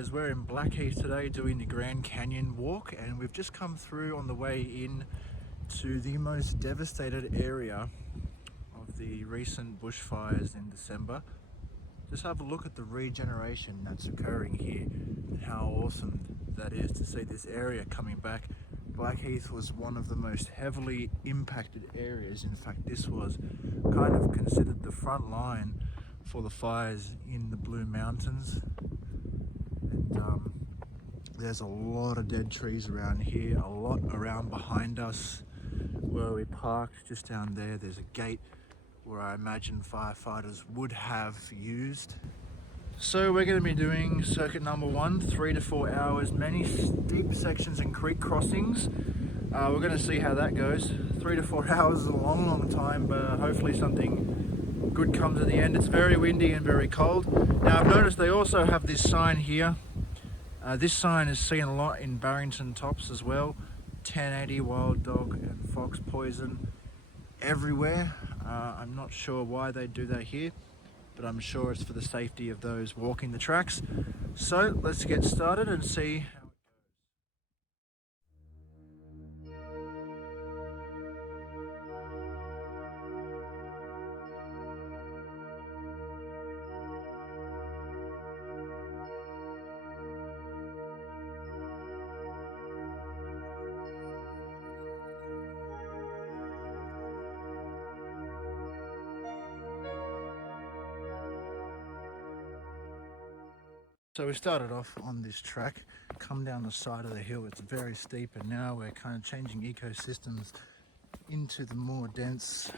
guys, we're in Blackheath today doing the Grand Canyon walk, and we've just come through on the way in to the most devastated area of the recent bushfires in December. Just have a look at the regeneration that's occurring here and how awesome that is to see this area coming back. Blackheath was one of the most heavily impacted areas. In fact, this was kind of considered the front line for the fires in the Blue Mountains. And there's a lot of dead trees around here, a lot around behind us where we parked. Just down there, there's a gate where I imagine firefighters would have used. So we're going to be doing circuit number 1, 3 to 4 hours, many steep sections and creek crossings. We're going to see how that goes. 3 to 4 hours is a long time, but hopefully something good comes at the end. It's very windy and very cold. Now I've noticed they also have this sign here. This sign is seen a lot in Barrington Tops as well. 1080 wild dog and fox poison everywhere. I'm not sure why they do that here, but I'm sure it's for the safety of those walking the tracks. So let's get started and see. So we started off on this track, come down the side of the hill. It's very steep, and now we're kind of changing ecosystems into the more dense.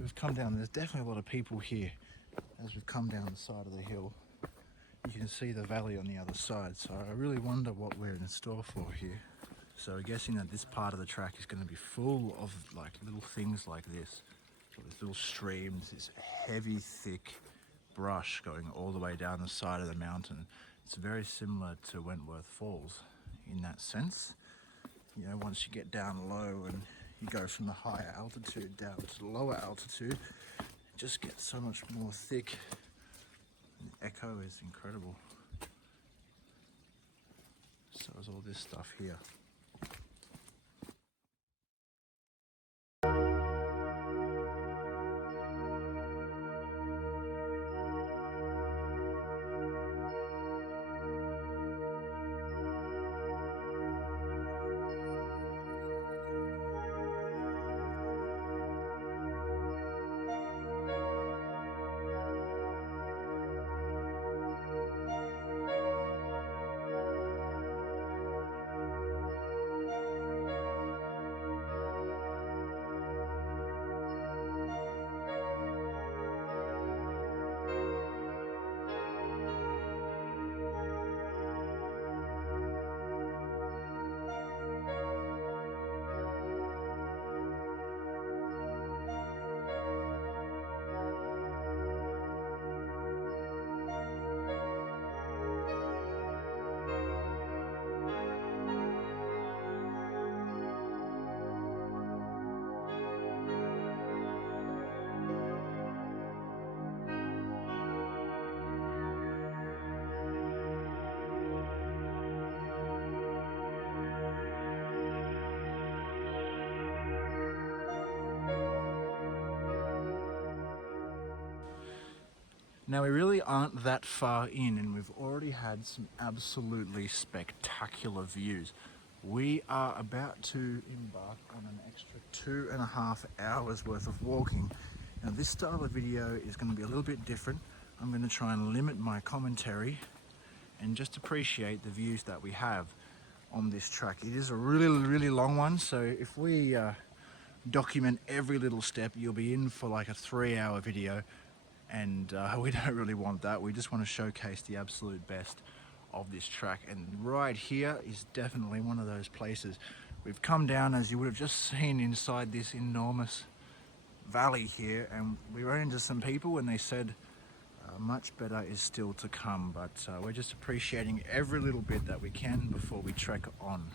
We've come down, there's definitely a lot of people here as we've come down the side of the hill. You can see the valley on the other side, so I really wonder what we're in store for here. So we're guessing that this part of the track is going to be full of like little things like this. So these little streams, this heavy, thick brush going all the way down the side of the mountain. It's very similar to Wentworth Falls in that sense. You know, once you get down low and you go from the higher altitude down to the lower altitude, it just gets so much more thick. The echo is incredible. So is all this stuff here. Now we really aren't that far in, and we've already had some absolutely spectacular views. We are about to embark on an extra 2.5 hours worth of walking. Now this style of video is going to be a little bit different. I'm going to try and limit my commentary and just appreciate the views that we have on this track. It is a really long one, so if we document every little step, you'll be in for like a 3-hour video. And we don't really want that. We just want to showcase the absolute best of this track, and right here is definitely one of those places. We've come down, as you would have just seen, inside this enormous valley here, and we ran into some people and they said much better is still to come, but we're just appreciating every little bit that we can before we trek on.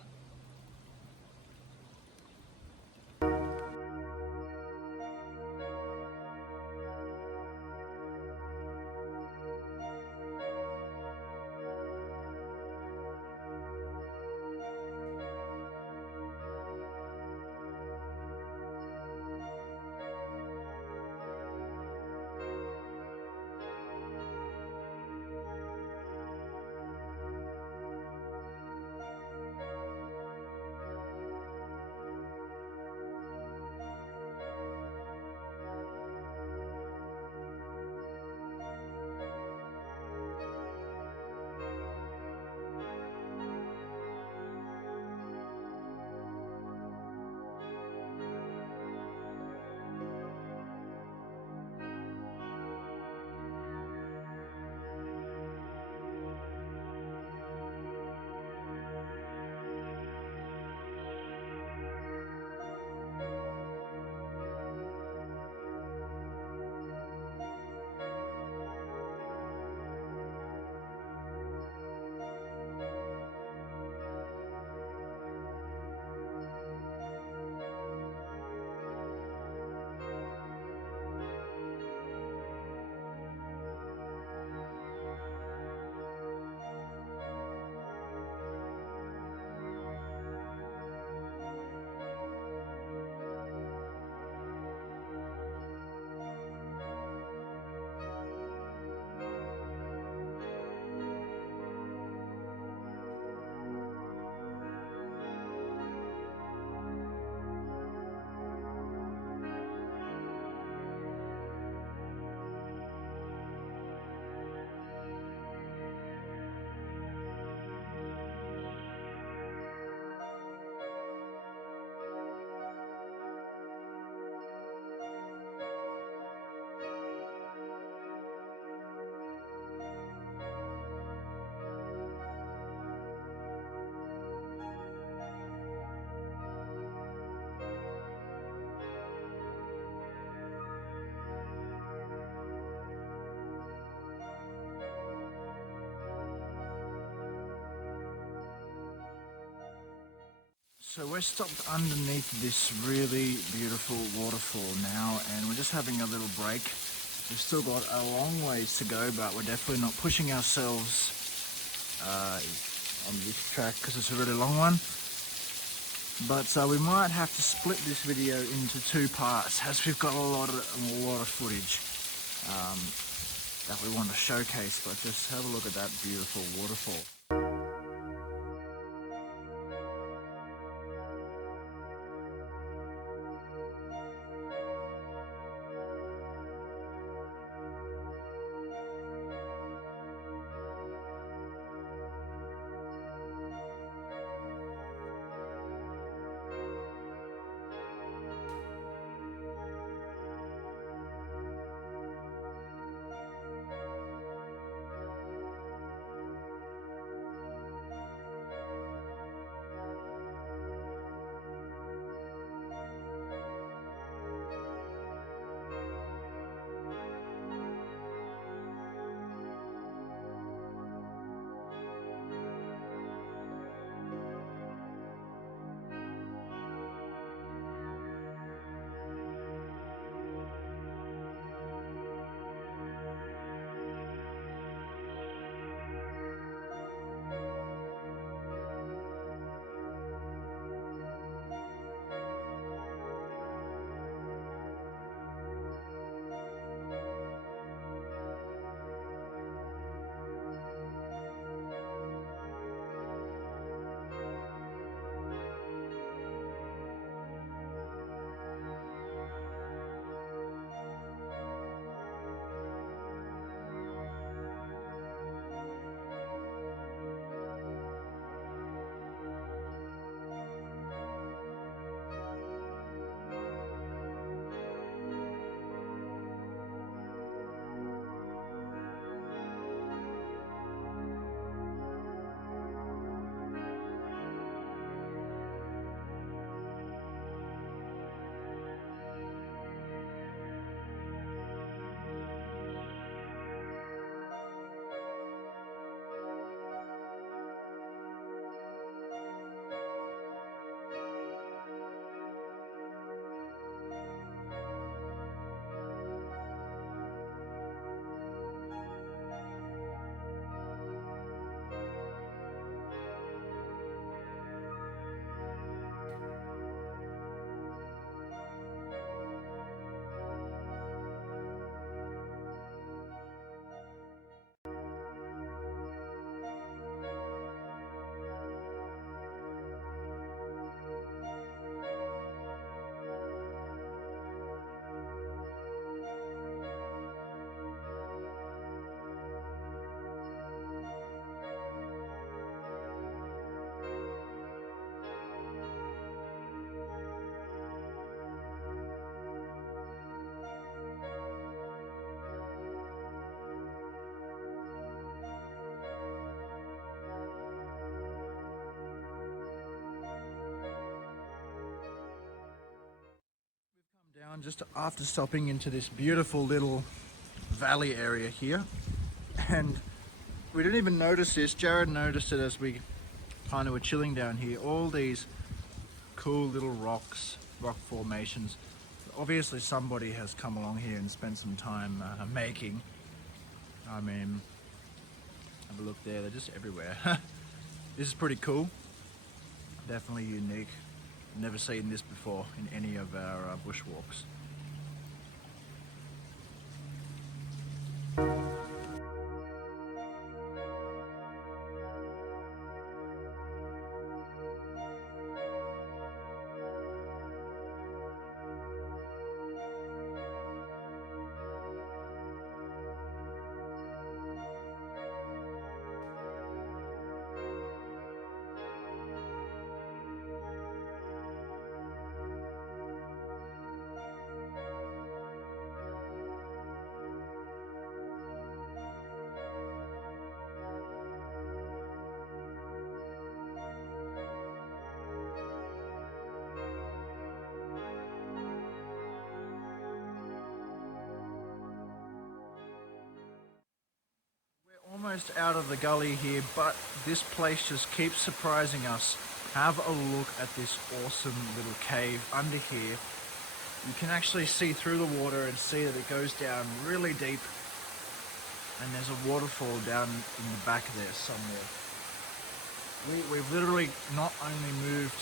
So we're stopped underneath this really beautiful waterfall now, and we're just having a little break. We've still got a long ways to go, but we're definitely not pushing ourselves on this track because it's a really long one. But we might have to split this video into two parts, as we've got a lot of footage that we want to showcase. But just have a look at that beautiful waterfall. Down just after stopping into this beautiful little valley area here, and we didn't even notice this. Jared noticed it as we kind of were chilling down here. All these cool little rock formations. Obviously somebody has come along here and spent some time making. I mean, have a look there, they're just everywhere. This is pretty cool, definitely unique. Never seen this before in any of our bushwalks. Almost out of the gully here, but this place just keeps surprising us. Have a look at this awesome little cave under here. You can actually see through the water and see that it goes down really deep, and there's a waterfall down in the back there somewhere. We've literally not only moved,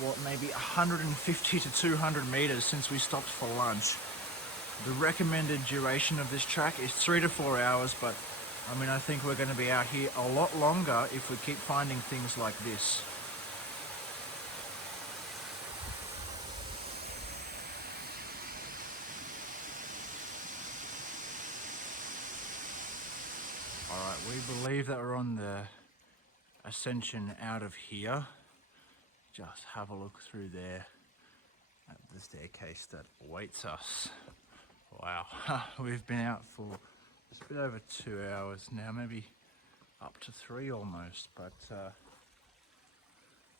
what, maybe 150 to 200 meters since we stopped for lunch. The recommended duration of this track is 3 to 4 hours, but I mean, I think we're going to be out here a lot longer if we keep finding things like this. Alright, we believe that we're on the ascension out of here. Just have a look through there at the staircase that awaits us. Wow, we've been out for just a bit over 2 hours now, maybe up to 3 almost, but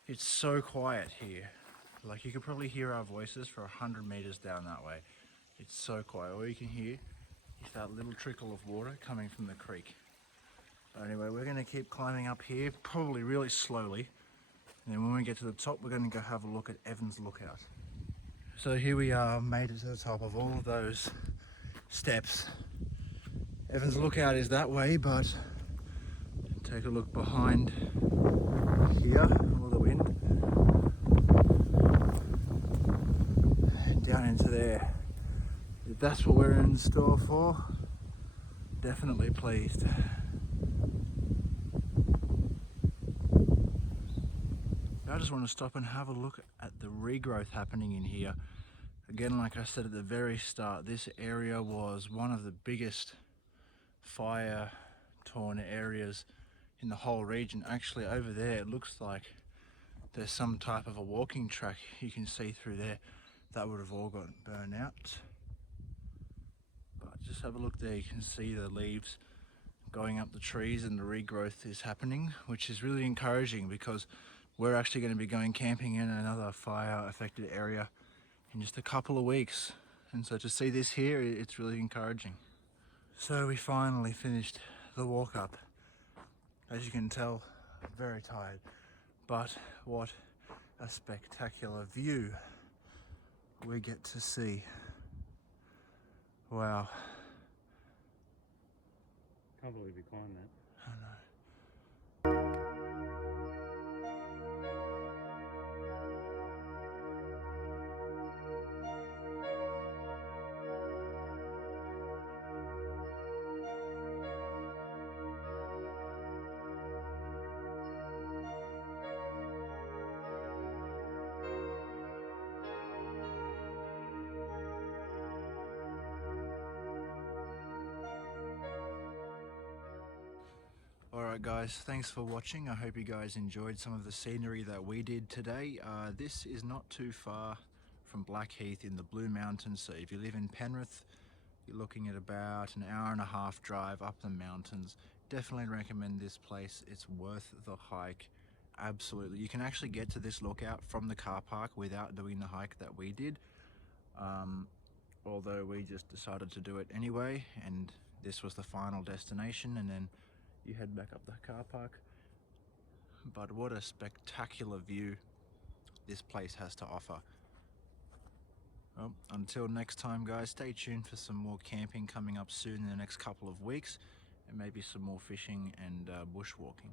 it's so quiet here. Like, you could probably hear our voices for 100 meters down that way. It's so quiet. All you can hear is that little trickle of water coming from the creek. But anyway, we're going to keep climbing up here, probably really slowly. And then when we get to the top, we're going to go have a look at Evans Lookout. So here we are, made it to the top of all of those steps. Evans Lookout is that way, but take a look behind here, all the wind. And down into there. If that's what we're in store for, definitely pleased. I just want to stop and have a look at the regrowth happening in here. Again, like I said at the very start, this area was one of the biggest fire torn areas in the whole region. Actually, over there it looks like there's some type of a walking track you can see through there. That would have all gotten burned out. But just have a look there, you can see the leaves going up the trees and the regrowth is happening, which is really encouraging because we're actually going to be going camping in another fire affected area in just a couple of weeks. And so to see this here, it's really encouraging. So we finally finished the walk up. As you can tell, I'm very tired, but what a spectacular view we get to see. Wow. Can't believe you climbed that. I know. Alright guys, thanks for watching. I hope you guys enjoyed some of the scenery that we did today. This is not too far from Blackheath in the Blue Mountains, so if you live in Penrith, you're looking at about an hour and a half drive up the mountains. Definitely recommend this place. It's worth the hike. Absolutely. You can actually get to this lookout from the car park without doing the hike that we did. Although we just decided to do it anyway, and this was the final destination, and then you head back up the car park. But what a spectacular view this place has to offer. Well, until next time guys, stay tuned for some more camping coming up soon in the next couple of weeks, and maybe some more fishing and bushwalking.